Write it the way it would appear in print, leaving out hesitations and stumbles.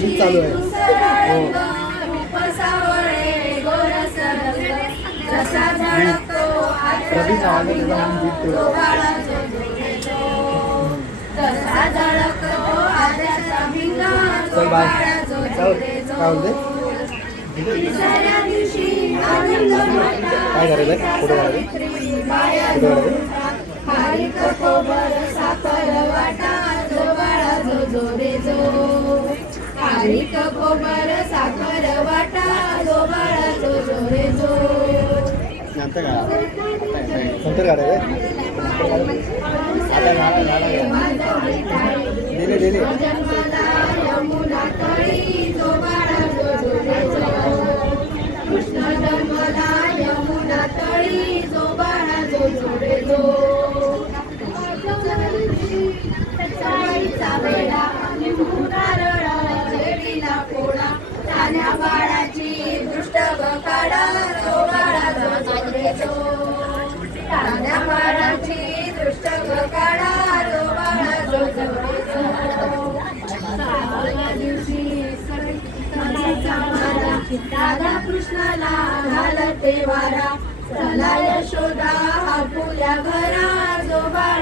Music चालू आहे. रवी नावाने त्याचं नाव गीत चल बाय. चल काय बोलते काय करायचं आहे कुठे करायचं नंतर काढायचं दिले दिले बाळाची दृष्ट बकाडा बाळाची दृष्ट बकाडा राधा कृष्णाला घालते वारा चला यशोदा आपुल्या घरा जो बाळा